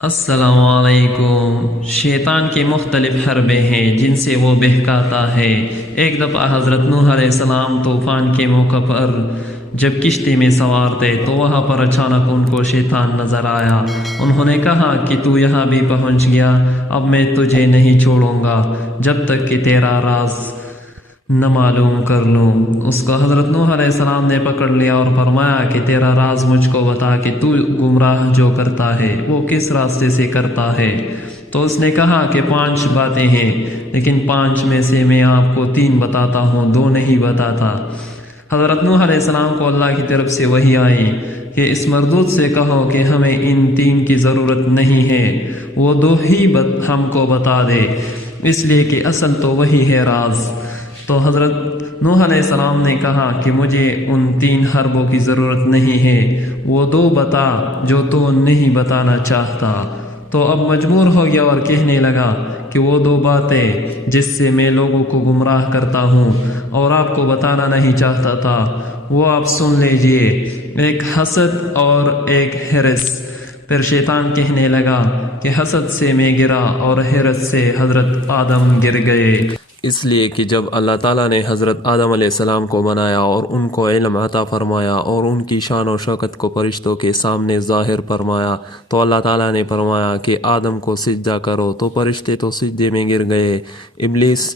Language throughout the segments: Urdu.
السلام علیکم۔ شیطان کی مختلف حربیں ہیں جن سے وہ بہکاتا ہے۔ ایک دفعہ حضرت نوح علیہ السلام طوفان کے موقع پر جب کشتی میں سوار تھے تو وہاں پر اچانک ان کو شیطان نظر آیا۔ انہوں نے کہا کہ تو یہاں بھی پہنچ گیا، اب میں تجھے نہیں چھوڑوں گا جب تک کہ تیرا راز نہ معلوم کر لوں۔ اس کو حضرت نوح علیہ السلام نے پکڑ لیا اور فرمایا کہ تیرا راز مجھ کو بتا کہ تو گمراہ جو کرتا ہے وہ کس راستے سے کرتا ہے۔ تو اس نے کہا کہ 5 باتیں ہیں، لیکن 5 میں سے میں آپ کو 3 بتاتا ہوں، 2 نہیں بتاتا۔ حضرت نوح علیہ السلام کو اللہ کی طرف سے وحی آئی کہ اس مردود سے کہو کہ ہمیں ان 3 کی ضرورت نہیں ہے، وہ 2 ہی ہم کو بتا دے، اس لیے کہ اصل تو وہی ہے راز۔ تو حضرت نوح علیہ السلام نے کہا کہ مجھے ان 3 حربوں کی ضرورت نہیں ہے، وہ 2 بتا جو تو نہیں بتانا چاہتا۔ تو اب مجبور ہو گیا اور کہنے لگا کہ وہ 2 باتیں جس سے میں لوگوں کو گمراہ کرتا ہوں اور آپ کو بتانا نہیں چاہتا تھا، وہ آپ سن لیجئے، ایک حسد اور ایک حرص۔ پھر شیطان کہنے لگا کہ حسد سے میں گرا اور حرص سے حضرت آدم گر گئے۔ اس لیے کہ جب اللہ تعالیٰ نے حضرت آدم علیہ السلام کو بنایا اور ان کو علم عطا فرمایا اور ان کی شان و شوکت کو فرشتوں کے سامنے ظاہر فرمایا، تو اللہ تعالیٰ نے فرمایا کہ آدم کو سجدہ کرو، تو فرشتے تو سجدے میں گر گئے۔ ابلیس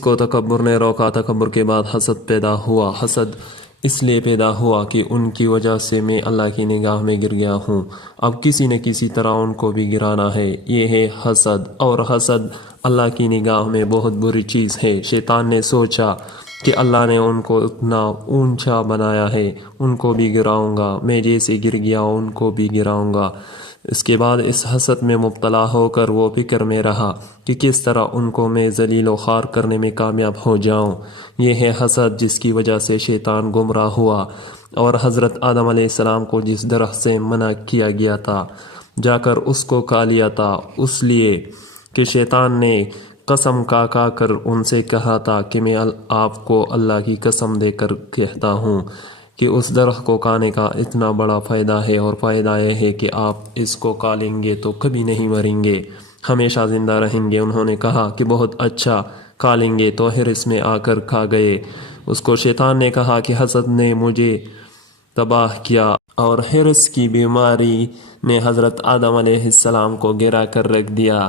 کو تکبر نے روکا، تکبر کے بعد حسد پیدا ہوا۔ حسد اس لیے پیدا ہوا کہ ان کی وجہ سے میں اللہ کی نگاہ میں گر گیا ہوں، اب کسی نہ کسی طرح ان کو بھی گرانا ہے، یہ ہے حسد۔ اور حسد اللہ کی نگاہ میں بہت بری چیز ہے۔ شیطان نے سوچا کہ اللہ نے ان کو اتنا اونچا بنایا ہے، ان کو بھی گراؤں گا، میں جیسے گر گیا ان کو بھی گراؤں گا۔ اس کے بعد اس حسد میں مبتلا ہو کر وہ فکر میں رہا کہ کس طرح ان کو میں ذلیل و خوار کرنے میں کامیاب ہو جاؤں۔ یہ ہے حسد جس کی وجہ سے شیطان گمراہ ہوا اور حضرت آدم علیہ السلام کو جس درخت سے منع کیا گیا تھا جا کر اس کو کھا لیا تھا، اس لیے کہ شیطان نے قسم کھا کر ان سے کہا تھا کہ میں آپ کو اللہ کی قسم دے کر کہتا ہوں کہ اس درخت کو کھانے کا اتنا بڑا فائدہ ہے، اور فائدہ یہ ہے کہ آپ اس کو کھا لیں گے تو کبھی نہیں مریں گے، ہمیشہ زندہ رہیں گے۔ انہوں نے کہا کہ بہت اچھا، کھا لیں گے، تو حرص میں آ کر کھا گئے۔ اس کو شیطان نے کہا کہ حسد نے مجھے تباہ کیا، اور حرص کی بیماری نے حضرت آدم علیہ السلام کو گرا کر رکھ دیا۔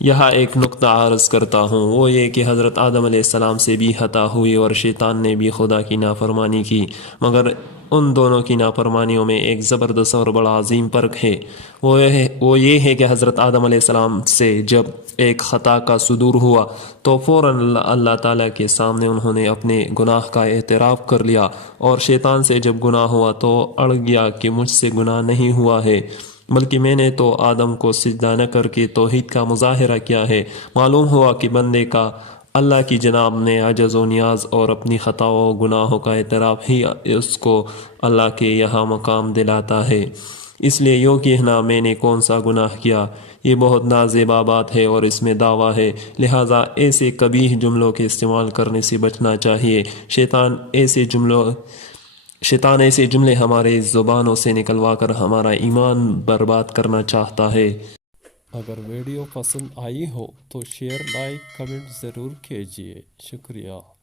یہاں ایک نقطہ عرض کرتا ہوں، وہ یہ کہ حضرت آدم علیہ السلام سے بھی خطا ہوئی اور شیطان نے بھی خدا کی نافرمانی کی، مگر ان دونوں کی نافرمانیوں میں ایک زبردست اور بڑا عظیم فرق ہے۔ وہ یہ ہے کہ حضرت آدم علیہ السلام سے جب ایک خطا کا صدور ہوا تو فوراً اللہ تعالیٰ کے سامنے انہوں نے اپنے گناہ کا اعتراف کر لیا، اور شیطان سے جب گناہ ہوا تو اڑ گیا کہ مجھ سے گناہ نہیں ہوا ہے، بلکہ میں نے تو آدم کو سجدہ نہ کر کے توحید کا مظاہرہ کیا ہے۔ معلوم ہوا کہ بندے کا اللہ کی جناب نے عجز و نیاز اور اپنی خطاؤں و گناہوں کا اعتراف ہی اس کو اللہ کے یہاں مقام دلاتا ہے۔ اس لیے یوں کہنا میں نے کون سا گناہ کیا، یہ بہت نازیبا بات ہے اور اس میں دعویٰ ہے، لہٰذا ایسے قبیح جملوں کے استعمال کرنے سے بچنا چاہیے۔ شیطان ایسے جملے ہمارے زبانوں سے نکلوا کر ہمارا ایمان برباد کرنا چاہتا ہے۔ اگر ویڈیو پسند آئی ہو تو شیئر، لائک، کمنٹ ضرور کیجیے۔ شکریہ۔